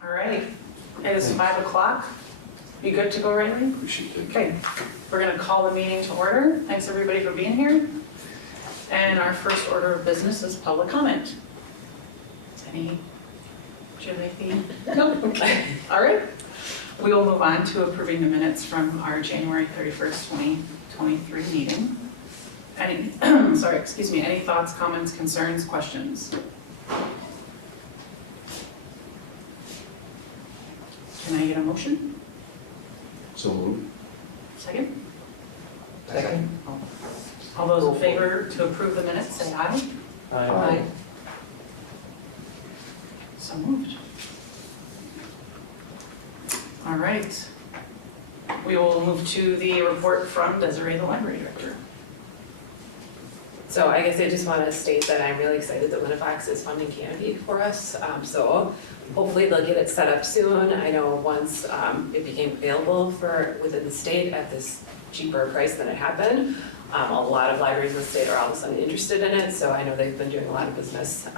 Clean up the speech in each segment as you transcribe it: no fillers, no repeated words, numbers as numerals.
All right, it is 5 o'clock. You good to go, Riley? Appreciate it. Okay, we're gonna call the meeting to order. Thanks everybody for being here. And our first order of business is public comment. Do you have anything? No? Okay, all right. We will move on to approving the minutes from our January 31st, 2023 meeting. Any, any thoughts, comments, concerns, questions? Can I get a motion? So moved. Second? Second. All those in favor to approve the minutes, say aye. Aye. So moved. All right. We will move to the report from Desiree, the library director. So I guess I just want to state that I'm really excited that Winnifox is funding Canopy for us. So hopefully they'll get it set up soon. I know once it became available within the state at this cheaper price than it had been, a lot of libraries in the state are all of a sudden interested in it. So I know they've been doing a lot of business.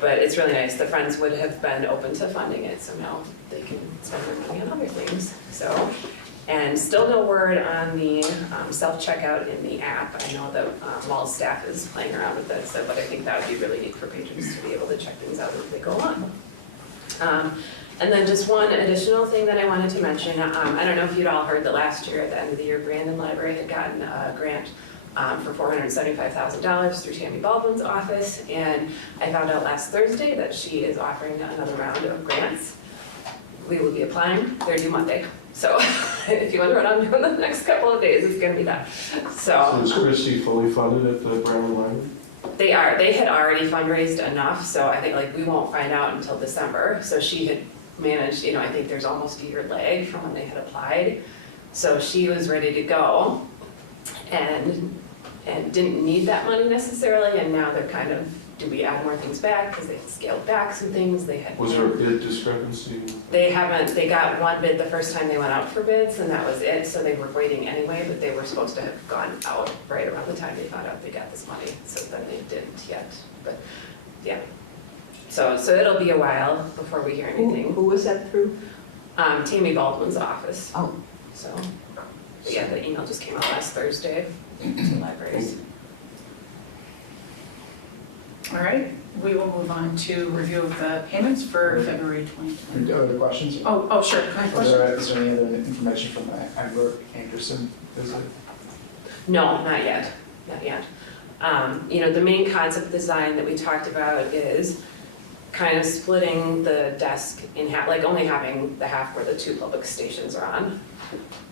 But it's really nice. The Friends would have been open to funding it, so now they can spend their money on other things. So, and still no word on the self-checkout in the app. I know that Mall staff is playing around with this, but I think that would be really neat for patrons to be able to check things out as they go along. And then just one additional thing that I wanted to mention. I don't know if you'd all heard that last year at the end of the year, Brandon Library had gotten a grant for $475,000 through Tammy Baldwin's office, and I found out last Thursday that she is offering another round of grants. We will be applying. They're due Monday, so if you wonder what I'm doing the next couple of days, it's going to be that. So is Christy fully funded at the Broward Library? They are. They had already fundraised enough, so I think we won't find out until December. So she had managed. I think there's almost a year lag from when they had applied, so she was ready to go, and didn't need that money necessarily, and now they're kind of, do we add more things back because they had scaled back some things. They had. Was there a bid discrepancy? They haven't. They got one bid the first time they went out for bids, and that was it. So they were waiting anyway, but they were supposed to have gone out right around the time they found out they got this money. So then they didn't yet. But yeah. So it'll be a while before we hear anything. Who was that through? Tammy Baldwin's office. Oh. So, but yeah, the email just came out last Thursday to libraries. All right, we will move on to review of the payments for February 2020. Other questions? Oh, sure. Can I have a question? Is there any other information from the Edward Anderson visit? No, not yet, not yet. The main concept design that we talked about is kind of splitting the desk in half, only having the half where the two public stations are on.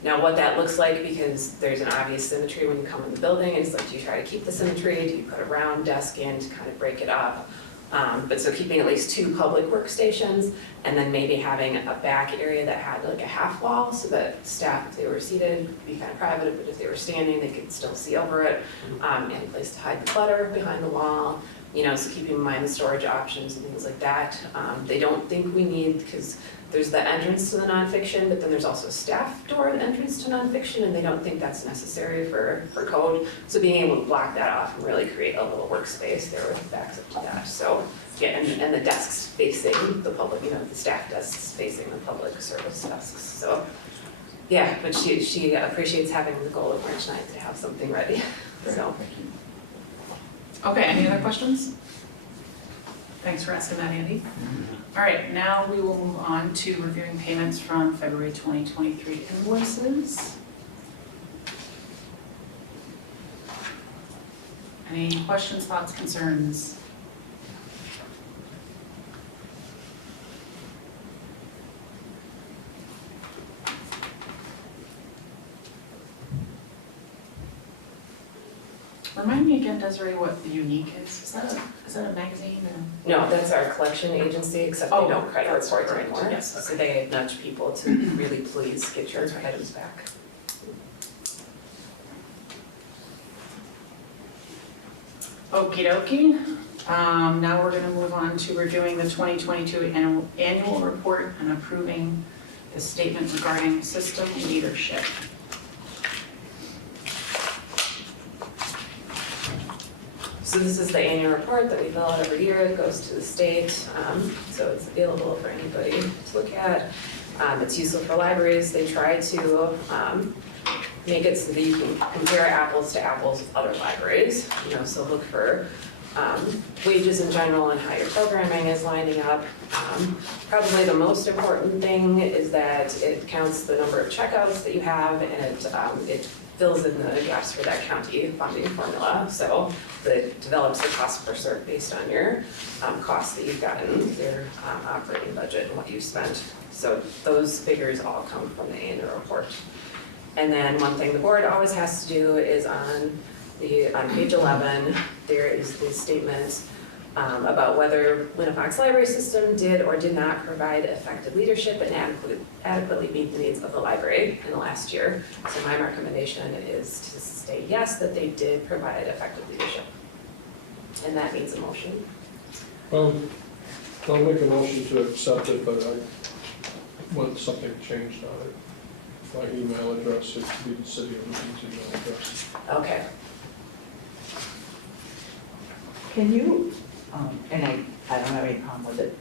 Now what that looks like, because there's an obvious symmetry when you come in the building, is do you try to keep the symmetry? Do you put a round desk in to kind of break it up? But so keeping at least two public workstations, and then maybe having a back area that had a half wall so that staff, if they were seated, could be kind of private, but if they were standing, they could still see over it, and a place to hide the clutter behind the wall. So keeping in mind the storage options and things like that. They don't think we need, because there's the entrance to the nonfiction, but then there's also a staff door entrance to nonfiction, and they don't think that's necessary for code. So being able to block that off and really create a little workspace there with backs up to that. So yeah, and the desks facing the public, the staff desks facing the public service desks. So yeah, but she appreciates having the goal of March 9th to have something ready. So. Thank you. Okay, any other questions? Thanks for asking that, Andy. All right, now we will move on to reviewing payments from February 2023 invoices. Any questions, thoughts, concerns? Remind me again, Desiree, what the Unique is. Is that a magazine or? No, that's our collection agency, except they don't credit that's reports correct. anymore. Yes, okay. So they nudge people to really please get your items back. Okie dokie. Now we're going to move on to reviewing the 2022 annual report and approving the statement regarding system leadership. So this is the annual report that we fill out every year. It goes to the state, so it's available for anybody to look at. It's useful for libraries. They try to make it so that you can compare apples to apples with other libraries. So look for wages in general and how your programming is lining up. Probably the most important thing is that it counts the number of checkouts that you have, and it fills in the gaps for that county funding formula. So it develops the cost per cert based on your costs that you've gotten, your operating budget and what you've spent. So those figures all come from the annual report. And then one thing the board always has to do is on page 11, there is the statement about whether Winnipox Library System did or did not provide effective leadership and adequately meet the needs of the library in the last year. So my recommendation is to say yes, that they did provide effective leadership. And that needs a motion. I'll make a motion to accept it, but I want something changed on it. My email address should be the city of Ripon's email address. Okay. Can you, and I don't have any problem with it,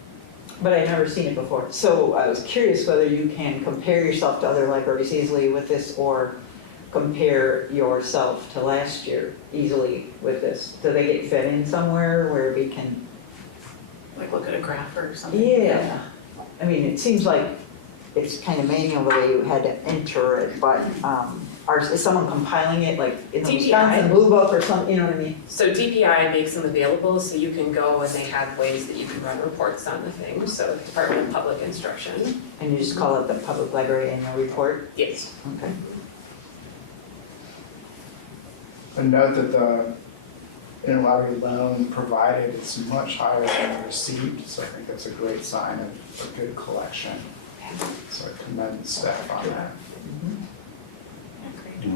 but I've never seen it before. So I was curious whether you can compare yourself to other libraries easily with this, or compare yourself to last year easily with this. Do they get fed in somewhere where we can? Like look at a graph or something? Yeah. I mean, it seems like it's kind of manual the way you had to enter it, but is someone compiling it like in the DPI. Wisconsin Blue Book or something, you know what I mean? So DPI makes them available, so you can go and they have ways that you can run reports on the thing. So Department of Public Instruction. And you just call it the Public Library Annual Report? Yes. Okay. And note that the interlibrary loan provided is much higher than received, so I think that's a great sign of a good collection. So I commend the staff on that. Mhm. Yeah, great.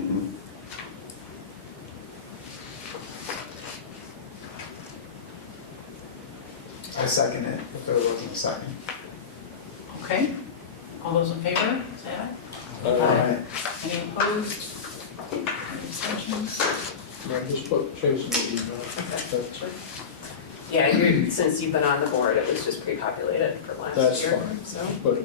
I second it, if there wasn't a second. Okay, all those in favor, say aye. Aye. Any opposed? Any abstentions? Change the email. That's, Yeah, since you've been on the board, it was just pre-populated for last That's year. fine. So. but,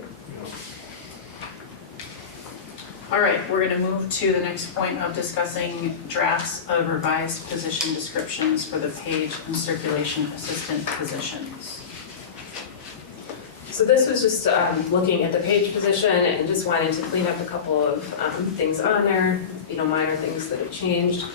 All right, we're gonna move to the next point of discussing drafts of revised position descriptions for the page and circulation assistant positions. So this was just looking at the page position and just wanted to clean up a couple of things on there, minor things that have changed.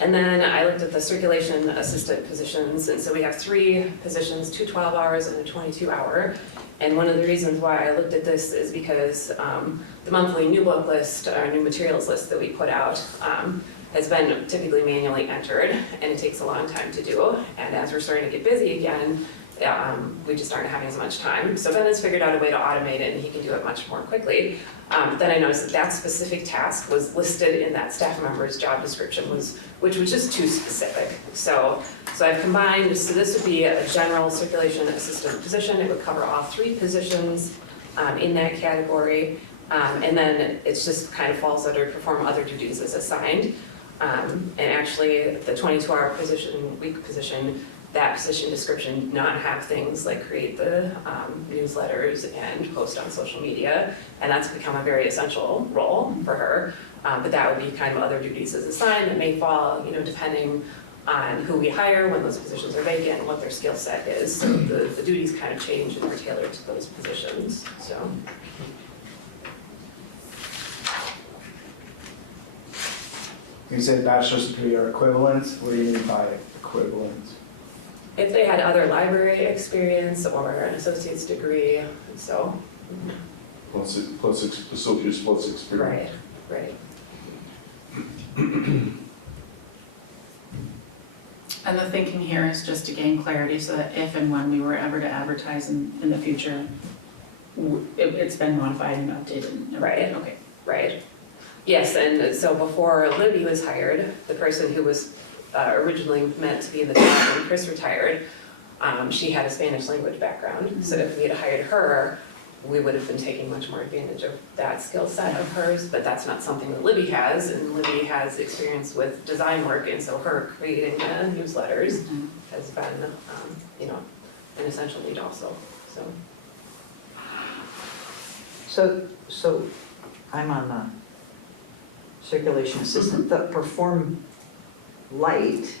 And then I looked at the circulation assistant positions, and so we have 3 positions, 2 12 hours and a 22-hour. And one of the reasons why I looked at this is because the monthly new book list, or new materials list that we put out has been typically manually entered, and it takes a long time to do. And as we're starting to get busy again, we just aren't having as much time. So Ben has figured out a way to automate it, and he can do it much more quickly. Then I noticed that specific task was listed in that staff member's job description, which was just too specific. So I've combined, so this would be a general circulation assistant position. It would cover all 3 positions in that category. And then it's just kind of falls under perform other duties as assigned. And actually the 22-hour position, week position, that position description did not have things like create the newsletters and post on social media, and that's become a very essential role for her. But that would be kind of other duties as assigned that may fall, depending on who we hire, when those positions are vacant, and what their skill set is. So the duties kind of change and are tailored to those positions. So. You said bachelor's degree or equivalent, what do you mean by equivalent? If they had other library experience or an associate's degree, so. plus associates plus experience. Right. And the thinking here is just to gain clarity so that if and when we were ever to advertise in the future, it's been modified and updated. And Right. Okay. Right. Yes, and so before Libby was hired, the person who was originally meant to be in the job when Chris retired, she had a Spanish language background. So if we had hired her, we would have been taking much more advantage of that skill set of hers, but that's not something that Libby has, and Libby has experience with design work, and so her creating the newsletters has been, you know, an essential need also, so. So I'm on the circulation assistant, the perform light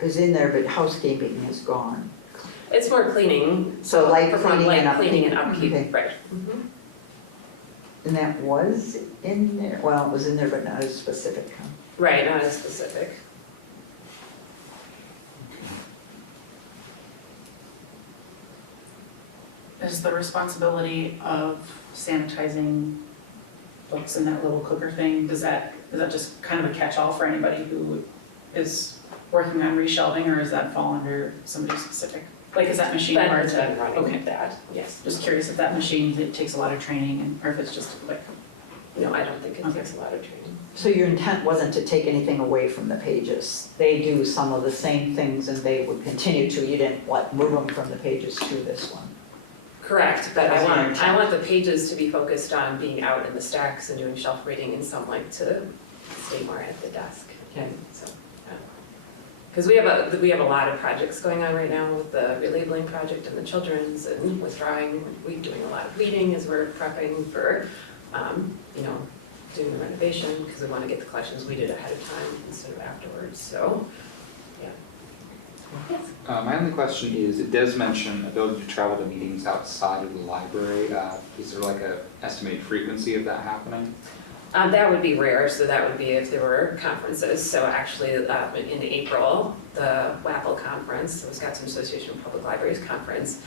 is in there, but housekeeping is gone. It's more cleaning. So light perform cleaning and light cleaning and upkeep. upkeep, Okay. right. Mhm. And that was in there, well, it was in there, but not as specific. Huh? Right, not as specific. Is the responsibility of sanitizing books in that little cooker thing, is that just kind of a catch-all for anybody who is working on reshelving, or does that fall under somebody specific? Like, is that machine Ben hard has to? been running Okay. with that, yes. Just curious if that machine, it takes a lot of training, and or if it's just like, No, I don't think it Okay. takes a lot of training. So your intent wasn't to take anything away from the pages. They do some of the same things and they would continue to, you didn't move them from the pages to this one. Correct, but That was your I intent. want the pages to be focused on being out in the stacks and doing shelf reading and sunlight to stay more at the desk. Okay. So, yeah. Because we have a lot of projects going on right now with the relabeling project and the children's and withdrawing. We're doing a lot of reading as we're prepping for, you know, doing the renovation because we want to get the collections we did ahead of time instead of afterwards, so, yeah. Yes. My only question is, it does mention ability to travel to meetings outside of the library. Is there like a estimated frequency of that happening? That would be rare, so that would be if there were conferences. So actually, in April, the WAPL conference, the Wisconsin Association of Public Libraries Conference,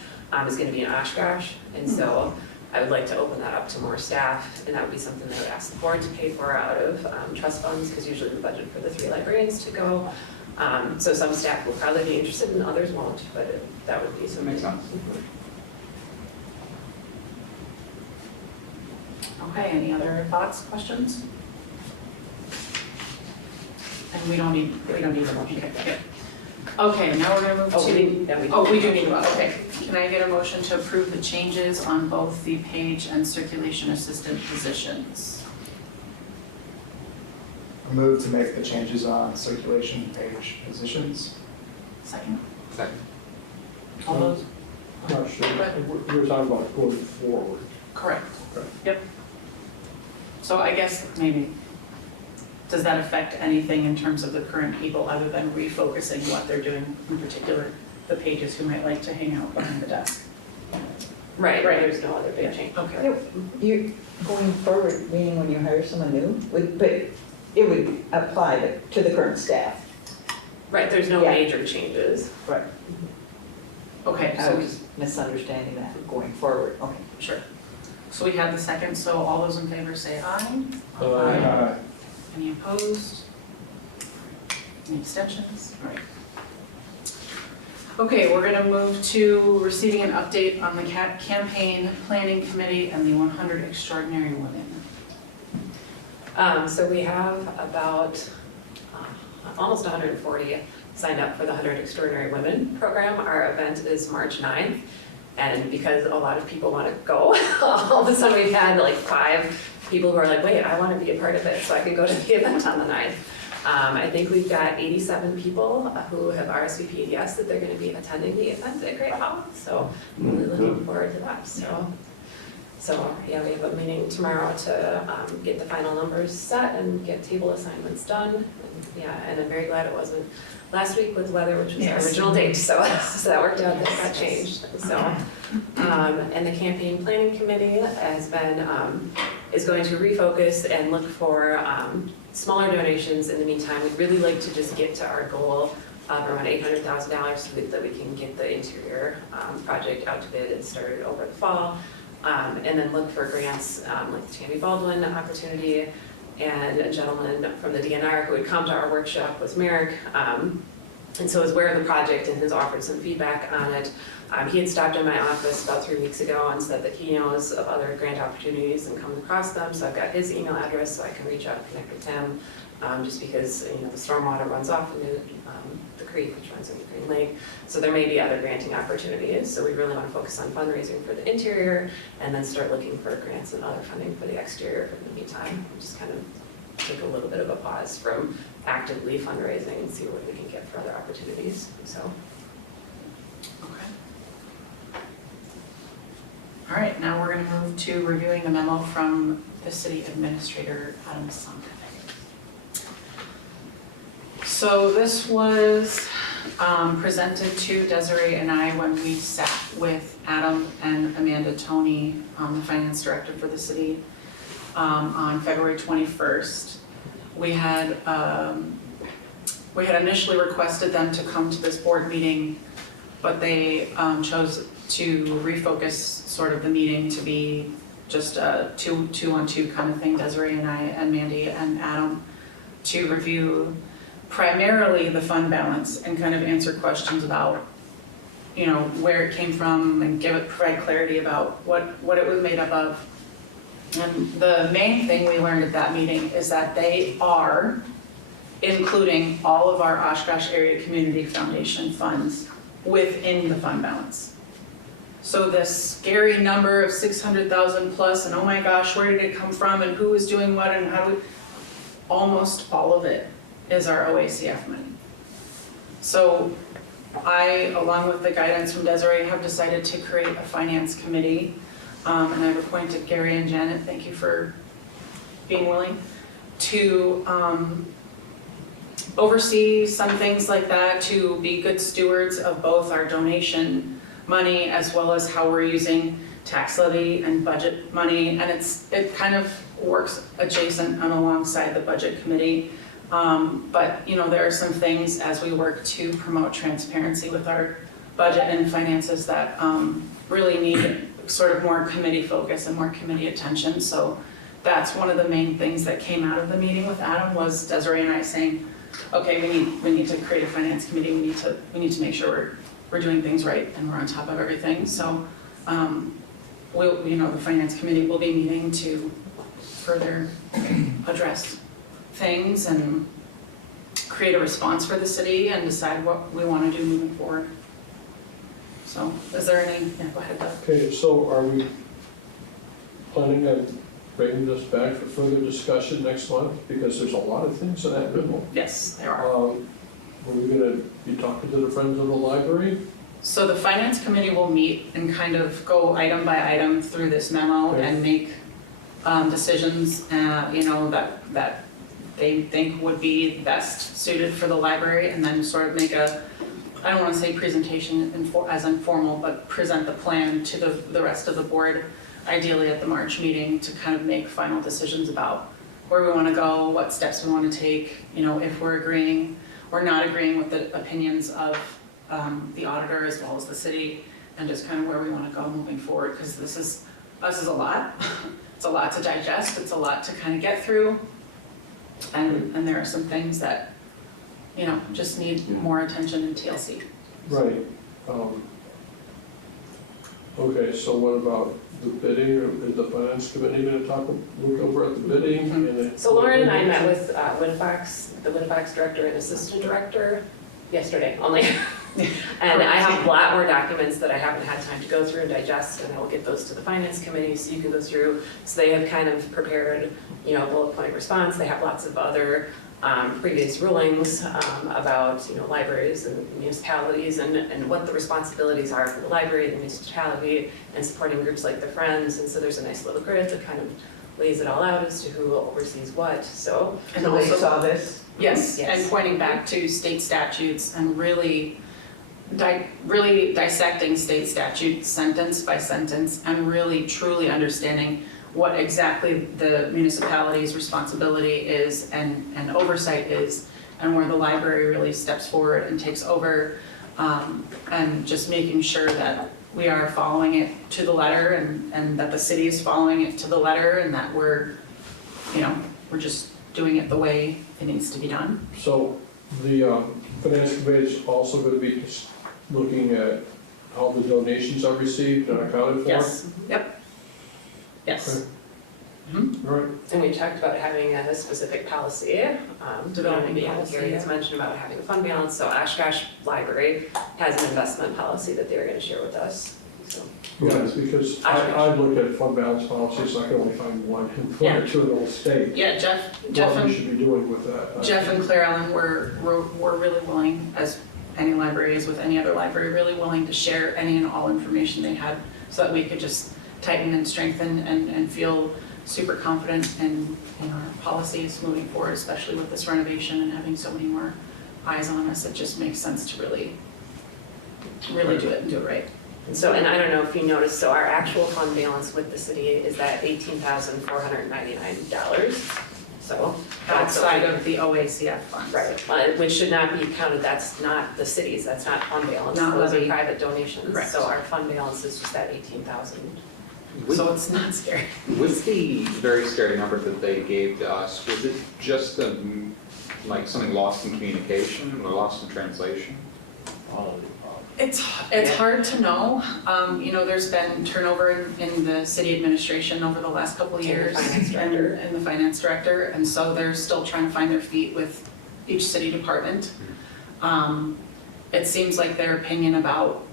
is going to be in Oshkosh. And so I would like to open that up to more staff, and that would be something that I would ask the board to pay for out of trust funds, because usually we budget for the 3 librarians to go. So some staff will probably be interested and others won't, but that would be something. Makes sense. okay, any other thoughts, questions? And we don't need a motion, okay. Okay, now we're gonna move Oh, to. We do need a vote, okay. Can I get a motion to approve the changes on both the page and circulation assistant positions? I move to make the changes on circulation page positions. Second, Second. all those? Not sure, we're talking about going forward. Correct. Okay. Yep. So I guess maybe, does that affect anything in terms of the current people other than refocusing what they're doing, in particular, the pages who might like to hang out behind the desk? Right, Right. there's no other big change. Okay. You're going forward, meaning when you hire someone new, but it would apply to the current staff. Right, there's no Yeah. major changes. Right. Okay, I so, was misunderstanding that going forward, okay. sure. So we have the second, so all those in favor say aye. Aye. Any opposed? Any abstentions? All right. Okay, we're gonna move to receiving an update on the campaign planning committee and the 100 Extraordinary Women. So we have about almost 140 signed up for the 100 Extraordinary Women program. Our event is March 9th. And because a lot of people want to go, all of a sudden we've had like 5 people who are like, wait, I want to be a part of it so I can go to the event on the 9th. I think we've got 87 people who have RSVP'd yes that they're going to be attending the event at Great Hall. So I'm really looking forward to that. So yeah, we have a meeting tomorrow to get the final numbers set and get table assignments done. And, yeah, and I'm very glad it wasn't last week with weather, which was our Yes. original date, so that worked out, that got changed. So, and the campaign planning committee has been, is going to refocus and look for smaller donations in the meantime. We'd really like to just get to our goal of around $800,000 so that we can get the interior project out to bid and started over the fall. And then look for grants like the Tammy Baldwin opportunity, and a gentleman from the DNR who had come to our workshop was Merrick, and so is aware of the project and has offered some feedback on it. He had stopped in my office about 3 weeks ago and said that he knows of other grant opportunities and comes across them, so I've got his email address so I can reach out and connect with him. just because, you know, the stormwater runs off into the creek, which runs into Green Lake. So there may be other granting opportunities. So we really want to focus on fundraising for the interior and then start looking for grants and other funding for the exterior in the meantime. Just kind of take a little bit of a pause from actively fundraising and see what we can get for other opportunities, so. Okay. All right, now we're gonna move to reviewing the memo from the city administrator, Adam Sunk. So this was presented to Desiree and I when we sat with Adam and Amanda Toney, the finance director for the city, on February 21st. We had initially requested them to come to this board meeting, but they chose to refocus sort of the meeting to be just a two-on-two kind of thing, Desiree and I and Mandy and Adam, to review primarily the fund balance and kind of answer questions about, you know, where it came from and provide clarity about what it was made up of. And the main thing we learned at that meeting is that they are including all of our Oshkosh Area Community Foundation funds within the fund balance. So this scary number of 600,000 plus, and oh my gosh, where did it come from and who was doing what and how almost all of it is our OACF money. So I, along with the guidance from Desiree, have decided to create a finance committee. And I've appointed Gary and Janet, thank you for being willing, to oversee some things like that, to be good stewards of both our donation money as well as how we're using tax levy and budget money. And it kind of works adjacent and alongside the budget committee. But you know, there are some things as we work to promote transparency with our budget and finances that really need sort of more committee focus and more committee attention. So that's one of the main things that came out of the meeting with Adam, was Desiree and I saying, okay, we need to create a finance committee. We need to make sure we're doing things right and we're on top of everything. So the finance committee will be meeting to further address things and create a response for the city and decide what we want to do moving forward. So, is there any, yeah, go ahead, Doug. Okay, so are we planning on bringing this back for further discussion next month? Because there's a lot of things in that memo. Yes, there are. Are we gonna be talking to the Friends of the Library? So the finance committee will meet and kind of go item by item through this memo Okay. and make decisions, that they think would be best suited for the library, and then sort of make a, I don't want to say presentation as informal, but present the plan to the rest of the board, ideally at the March meeting, to kind of make final decisions about where we want to go, what steps we want to take, if we're agreeing or not agreeing with the opinions of the auditor as well as the city, and just kind of where we want to go moving forward, because this is a lot. It's a lot to digest, it's a lot to kind of get through, and there are some things that just need more attention in TLC. Right. Okay, so what about the bidding? Is the finance committee going to look over at the bidding? Mm-hmm. So Lauren and I met with the WinFox director and assistant director yesterday only. And I have a lot more documents that I haven't had time to go through and digest, and I will get those to the finance committee so you can go through. So they have kind of prepared, bullet point response. They have lots of other previous rulings about, libraries and municipalities and what the responsibilities are for the library, the municipality, and supporting groups like the Friends. And so there's a nice little grid that kind of lays it all out as to who oversees what. So And So they also, saw this? yes, Yes. and pointing back to state statutes and really dissecting state statutes sentence by sentence and really truly understanding what exactly the municipality's responsibility is and oversight is, and where the library really steps forward and takes over, and just making sure that we are following it to the letter, and that the city is following it to the letter, and that we're just doing it the way it needs to be done. So the finance committee is also going to be looking at how the donations are received and accounted for? Yes, yep. Yes. Okay. Right, And we talked about having a specific policy. Developing Maybe policy, Gary has yeah. mentioned about having a fund balance, so Oshkosh Library has an investment policy that they're gonna share with us, so. yeah, because I looked at fund balance policies, I can only find one in one or two in the whole state. Yeah, Jeff What we and, should be doing with that. Jeff and Claire Ellen were really willing, as any library is with any other library, really willing to share any and all information they had so that we could just tighten and strengthen and feel super confident in our policies moving forward, especially with this renovation and having so many more eyes on us. It just makes sense to really do it and do it right. So, and I don't know if you noticed, so our actual fund balance with the city is at $18,499. So that's Outside of the OACF funds. right, which should not be counted, that's not the cities, that's not fund balance, Not those are levy. private donations. Correct. So our fund balance is just at 18,000. So it's not scary. Was the very scary number that they gave to us, was it just like something lost in communication or lost in translation? It's hard to know. There's been turnover in the city administration over the last couple of And the years. finance director. And the finance director, and so they're still trying to find their feet with each city department. It seems like their opinion about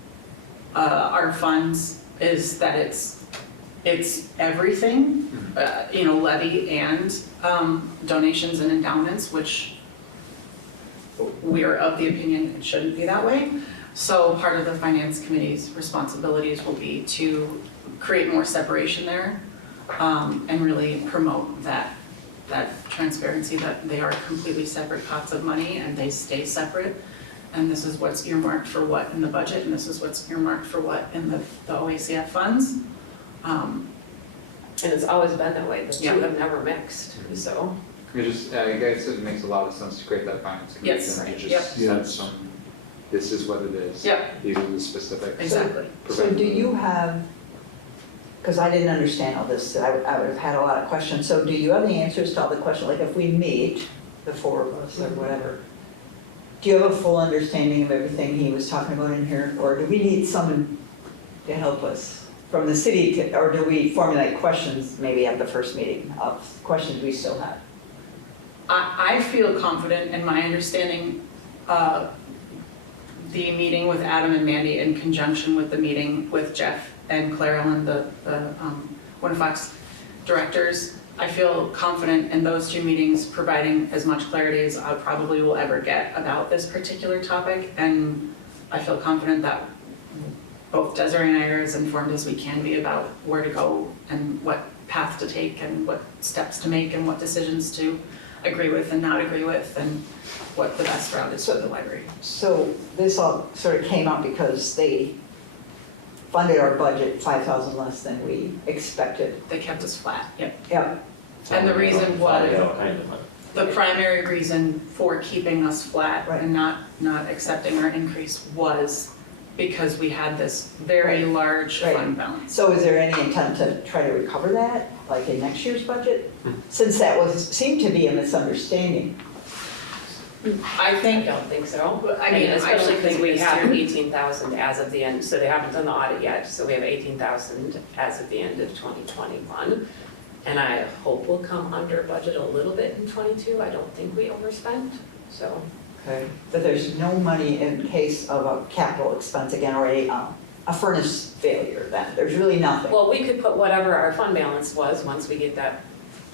our funds is that it's everything, levy and donations and endowments, which we are of the opinion it shouldn't be that way. So part of the finance committee's responsibilities will be to create more separation there, and really promote that transparency, that they are completely separate pots of money and they stay separate. And this is what's earmarked for what in the budget, and this is what's earmarked for what in the OACF funds. And it's always been that way, the two Yeah. have never mixed, so. I guess it makes a lot of sense to create that finance committee. Yes. And to Yep. just set some, this is what it is. Yep. These are the specifics. Exactly. So do you have, because I didn't understand all this, I would have had a lot of questions. So do you have the answers to all the questions? Like if we meet, the four of us or whatever, do you have a full understanding of everything he was talking about in here? Or do we need someone to help us from the city to, or do we formulate questions maybe at the first meeting of questions we still have? I feel confident in my understanding, the meeting with Adam and Mandy in conjunction with the meeting with Jeff and Claire Ellen, the Winnifox directors. I feel confident in those two meetings providing as much clarity as I probably will ever get about this particular topic. And I feel confident that both Desiree and I are as informed as we can be about where to go and what path to take and what steps to make and what decisions to agree with and not agree with, and what the best route is for the library. So this all sort of came out because they funded our budget 5,000 less than we expected. They kept us flat, yep. Yep. And the reason was, Kind of. the primary reason for keeping us flat Right. and not accepting our increase was because we had this very large Right. fund balance. So is there any intent to try to recover that, like in next year's budget? Since that seemed to be a misunderstanding. I I think, don't think so. I mean, Especially because we this have year. 18,000 as of the end, so they haven't done the audit yet, so we have 18,000 as of the end of 2021. And I hope we'll come under budget a little bit in '22. I don't think we overspent, so. Okay. But there's no money in case of a capital expense again, or a furnace failure then? There's really nothing? Well, we could put whatever our fund balance was, once we get that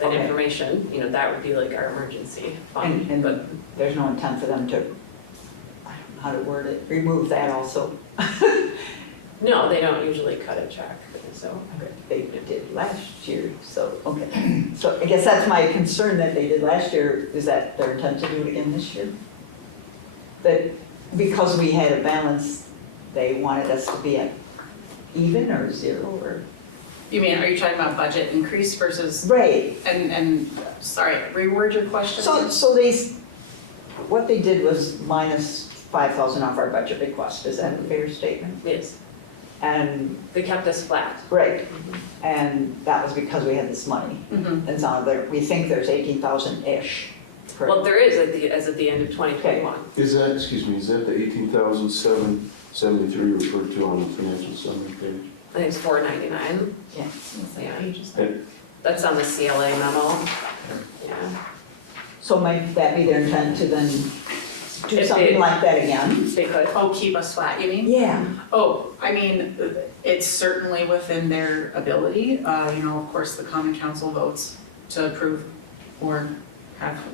Okay. information, that would be like our emergency fund. And But there's no intent for them to, I don't know how to word it, remove that also? no, they don't usually cut a check, so. They did last year, so, okay. So I guess that's my concern that they did last year, is that their intent to do it again this year? That because we had a balance, they wanted us to be at even or zero or? you mean, are you talking about budget increase versus, Right. and, sorry, reword your question? So what they did was minus 5,000 off our budget request, is that a fair statement? Yes, And, they kept us flat. right, and that was because we had this money. Mhm. And so we think there's 18,000-ish. Well, there is as at the end of 2021. Is that, excuse me, is that the 18,773 referred to on the financial summary page? I think it's 499. Yeah. It's like Yeah. pages. That's on the CLA memo. Yeah, So might that be their intent to then do If something they- like that again? they could. Oh, keep us flat, you mean? Yeah. Oh, I mean, it's certainly within their ability. You know, of course, the common council votes to approve or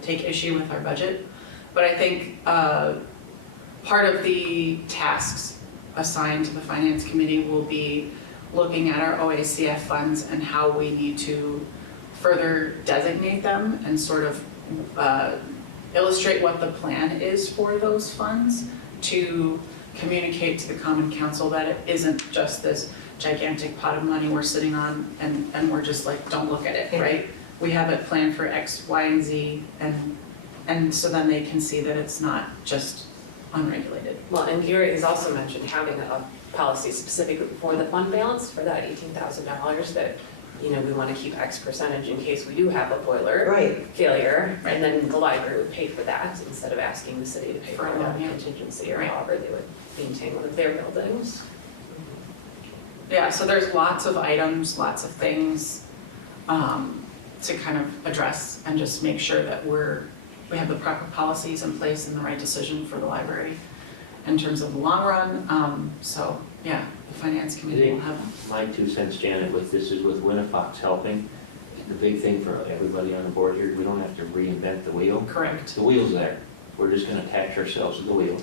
take issue with our budget. But I think part of the tasks assigned to the finance committee will be looking at our OACF funds and how we need to further designate them and sort of illustrate what the plan is for those funds to communicate to the common council that it isn't just this gigantic pot of money we're sitting on and we're just like, don't look at it, right? We have it planned for X, Y, and Z, and so then they can see that it's not just unregulated. Well, and Gary has also mentioned having a policy specifically for the fund balance for that $18,000 that, you know, we want to keep X percentage in case we do have a boiler Right. failure, and then the library would pay for that instead of asking the city to pay for For a that loan, yeah. contingency or Right. however they would maintain one of their buildings. Yeah, so there's lots of items, lots of things to kind of address and just make sure that we have the proper policies in place and the right decision for the library in terms of the long run. So, yeah, the finance committee will have. My 2 cents, Janet, with this is with Winnifox helping. The big thing for everybody on the board here, we don't have to reinvent the wheel. Correct. The wheel's there. We're just gonna attach ourselves to the wheel,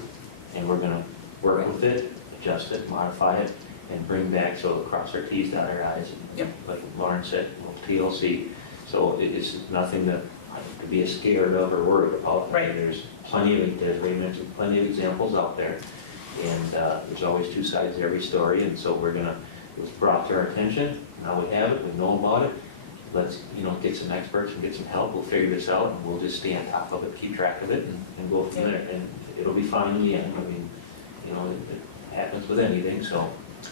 and we're gonna work with it, adjust it, modify it, and bring back, so we'll cross our Ts, dot our Is. Yep. Like Lauren said, TLC. So it's nothing to be scared of or worried about. Right. There's plenty of, as Ray mentioned, plenty of examples out there. And there's always 2 sides to every story, and so it was brought to our attention, now we have it, we know about it. Let's, get some experts and get some help, we'll figure this out, and we'll just stay on top of it, keep track of it, and go from there. And it'll be fine in the end, I mean, it happens with anything, so.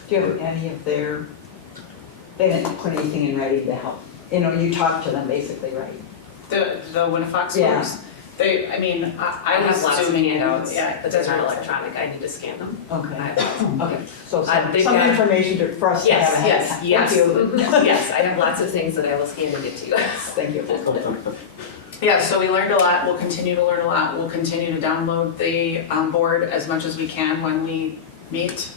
Do you have any of they didn't put anything in writing to help? You talked to them basically, right? The Winnifox Yeah. folks, I I have was lots of zooming in. handouts, Yeah, but they're not that's electronic, I need to scan them. I Okay. have lots. Okay, so they've some got- information for us to have ahead of Yes, time. yes, Thank you. yes. Yes, I have lots of things that I will scan and get to you. Thank you. Yeah, so we learned a lot, we'll continue to learn a lot, we'll continue to download the board as much as we can when we meet.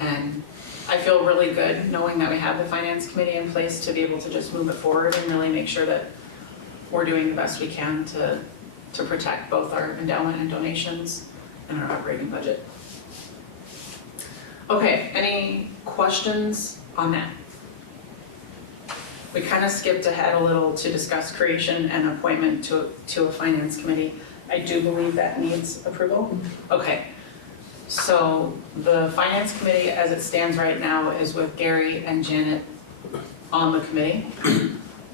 And I feel really good knowing that we have the finance committee in place to be able to just move it forward and really make sure that we're doing the best we can to protect both our endowment and donations and our operating budget. Okay, any questions on that? We kind of skipped ahead a little to discuss creation and appointment to a finance committee. I do believe that needs approval. Okay, so the finance committee as it stands right now is with Gary and Janet on the committee.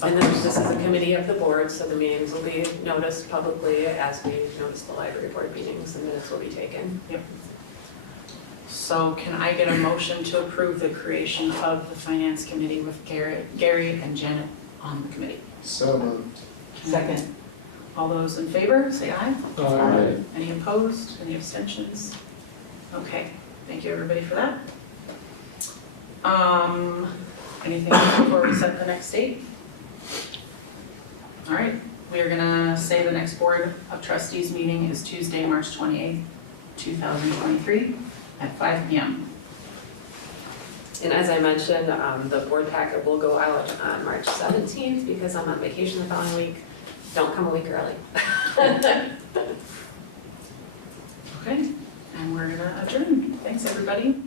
And then this is a committee of the board, so the meetings will be noticed publicly as we notice the library board meetings, and minutes will be taken. So can I get a motion to approve the creation of the finance committee with Gary and Janet on the committee? So moved. Second. All those in favor, say aye. Aye. Any opposed, any abstentions? Okay, thank you everybody for that. Anything else before we set the next date? All right, we are gonna say the next Board of Trustees meeting is Tuesday, March 28th, 2023 at 5 p.m. And as I mentioned, the board packet will go out on March 17th because I'm on vacation the following week. Don't come a week early. Okay, and we're gonna adjourn. Thanks, everybody.